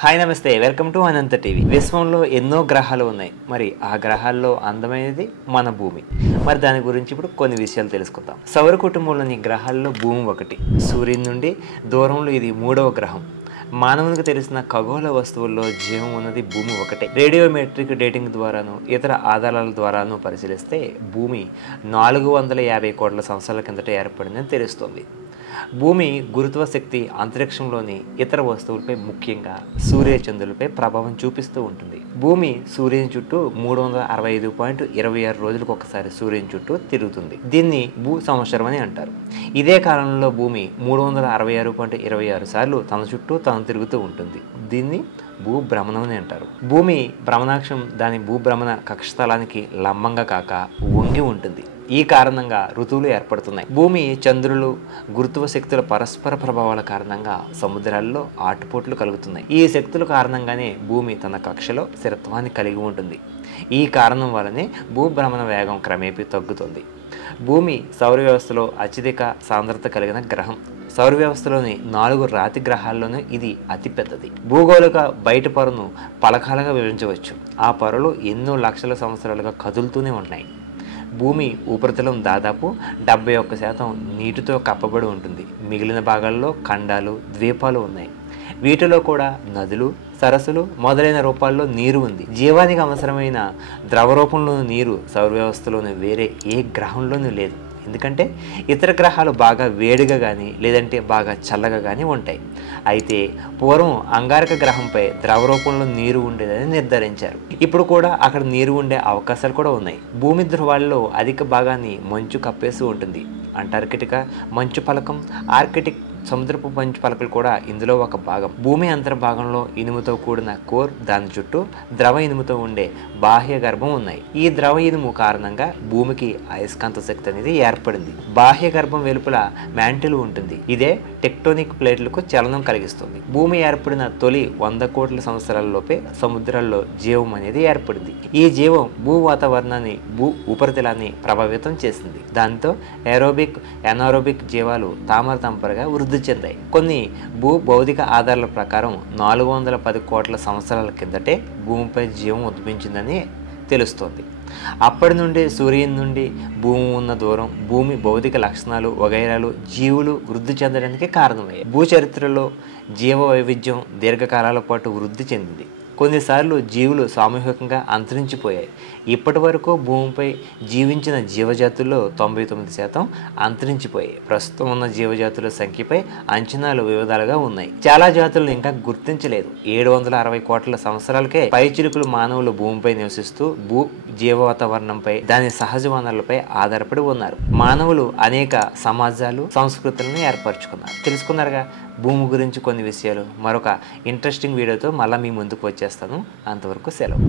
Hi నమస్తే welcome to Anantha TV. విశ్వంలో ఎన్నో గ్రహాలు ఉన్నాయి. మరి ఆ గ్రహాల్లో అందమైనది మన భూమి. మరి దాని గురించి ఇప్పుడు కొన్ని విషయాలు తెలుసుకుందాం. సౌర కుటుంబంలోని గ్రహాల్లో భూమి ఒకటి. సూర్యుని నుండి దూరంలో ఇది 3వ గ్రహం. మానవునికి తెలిసిన ఖగోళ వస్తువుల్లో జీవం ఉన్నది భూమి ఒకటే. రేడియోమెట్రిక్ డేటింగ్ ద్వారాను ఇతర ఆధారాల ద్వారాను పరిశీలిస్తే భూమి 450 కోట్ల సంవత్సరాల కిందట ఏర్పడిందని తెలుస్తోంది. భూమి గురుత్వ శక్తి అంతరిక్షంలోని ఇతర వస్తువులపై ముఖ్యంగా సూర్యచంద్రులపై ప్రభావం చూపిస్తూ ఉంటుంది. భూమి సూర్యుని చుట్టూ 365.26 రోజులకు ఒకసారి సూర్యుని చుట్టూ తిరుగుతుంది. దీన్ని భూ సంవత్సరం అని అంటారు. ఇదే కాలంలో భూమి 366.26 సార్లు తన చుట్టూ తాను తిరుగుతూ ఉంటుంది. దీన్ని భూభ్రమణం అని అంటారు. భూమి భ్రమణాక్షం దాని భూభ్రమణ కక్షస్థలానికి లంబంగా కాక వంగి ఉంటుంది. ఈ కారణంగా ఋతువులు ఏర్పడుతున్నాయి. భూమి చంద్రులు గురుత్వ శక్తుల పరస్పర ప్రభావాల కారణంగా సముద్రాల్లో ఆటుపోట్లు కలుగుతున్నాయి. ఈ శక్తుల కారణంగానే భూమి తన కక్షలో స్థిరత్వాన్ని కలిగి ఉంటుంది. ఈ కారణం వల్లనే భూభ్రమణ వేగం క్రమేపీ తగ్గుతుంది. భూమి సౌర వ్యవస్థలో అత్యధిక సాంద్రత కలిగిన గ్రహం. సౌర వ్యవస్థలోని 4 రాతి గ్రహాల్లోనూ ఇది అతిపెద్దది. భూగోళిక బయట పొరను పలకాలుగా విభజించవచ్చు. ఆ పొరలు ఎన్నో లక్షల సంవత్సరాలుగా కదులుతూనే ఉన్నాయి. భూమి ఉపరితలం దాదాపు 71% నీటితో కప్పబడి ఉంటుంది. మిగిలిన భాగాల్లో ఖండాలు, ద్వీపాలు ఉన్నాయి. వీటిలో కూడా నదులు, సరస్సులు మొదలైన రూపాల్లో నీరు ఉంది. జీవానికి అవసరమైన ద్రవ రూపంలోని నీరు సౌర వ్యవస్థలోని వేరే ఏ గ్రహంలోనూ లేదు. ఎందుకంటే ఇతర గ్రహాలు బాగా వేడిగా కానీ లేదంటే బాగా చల్లగా కానీ ఉంటాయి. అయితే పూర్వం అంగారక గ్రహంపై ద్రవ రూపంలో నీరు ఉండేదని నిర్ధారించారు. ఇప్పుడు కూడా అక్కడ నీరు ఉండే అవకాశాలు కూడా ఉన్నాయి. భూమి ధ్రువాల్లో అధిక భాగాన్ని మంచు కప్పేసి ఉంటుంది. అంటార్కిటికా మంచు పలకం, ఆర్కిటిక్ సముద్రపు మంచు పలకలు కూడా ఇందులో ఒక భాగం. భూమి అంతర్భాగంలో ఇనుముతో కూడిన కోర్, దాని చుట్టూ ద్రవ ఇనుముతో ఉండే బాహ్య గర్భం ఉన్నాయి. ఈ ద్రవ ఇనుము కారణంగా భూమికి అయస్కాంత శక్తి అనేది ఏర్పడింది. బాహ్య గర్భం వెలుపల మ్యాంటిల్ ఉంటుంది. ఇదే టెక్టోనిక్ ప్లేట్లకు చలనం కలిగిస్తుంది. భూమి ఏర్పడిన తొలి 100 కోట్ల సంవత్సరాలలోపే సముద్రాల్లో జీవం అనేది ఏర్పడింది. ఈ జీవం భూ వాతావరణాన్ని, భూ ఉపరితలాన్ని ప్రభావితం చేసింది. దాంతో ఏరోబిక్, ఎనారోబిక్ జీవాలు తామరతంపరగా వృద్ధి చెందాయి. కొన్ని భూ భౌతిక ఆధారాల ప్రకారం 410 కోట్ల సంవత్సరాల కిందటే భూమిపై జీవం ఉద్భవించిందని తెలుస్తోంది. అప్పటి నుండి సూర్యుని నుండి భూమి ఉన్న దూరం, భూమి భౌతిక లక్షణాలు వగైరాలు జీవులు వృద్ధి చెందడానికి కారణమయ్యాయి. భూ చరిత్రలో జీవ వైవిధ్యం దీర్ఘకాలాల పాటు వృద్ధి చెందింది. కొన్నిసార్లు జీవులు సామూహికంగా అంతరించిపోయాయి. ఇప్పటి వరకు భూమిపై జీవించిన జీవజాతుల్లో 99% అంతరించిపోయాయి. ప్రస్తుతం ఉన్న జీవజాతుల సంఖ్యపై అంచనాలు వివిధాలుగా ఉన్నాయి. చాలా జాతులను ఇంకా గుర్తించలేదు. 760 కోట్ల సంవత్సరాలకే పైచిలుకులు మానవులు భూమిపై నివసిస్తూ జీవ వాతావరణంపై, దాని సహజ వనరులపై ఆధారపడి ఉన్నారు. మానవులు అనేక సమాజాలు, సంస్కృతులను ఏర్పరచుకున్నారు. తెలుసుకున్నారుగా భూమి గురించి కొన్ని విషయాలు. మరొక ఇంట్రెస్టింగ్ వీడియోతో మళ్ళీ మీ ముందుకు వచ్చేస్తాను. అంతవరకు సెలవు.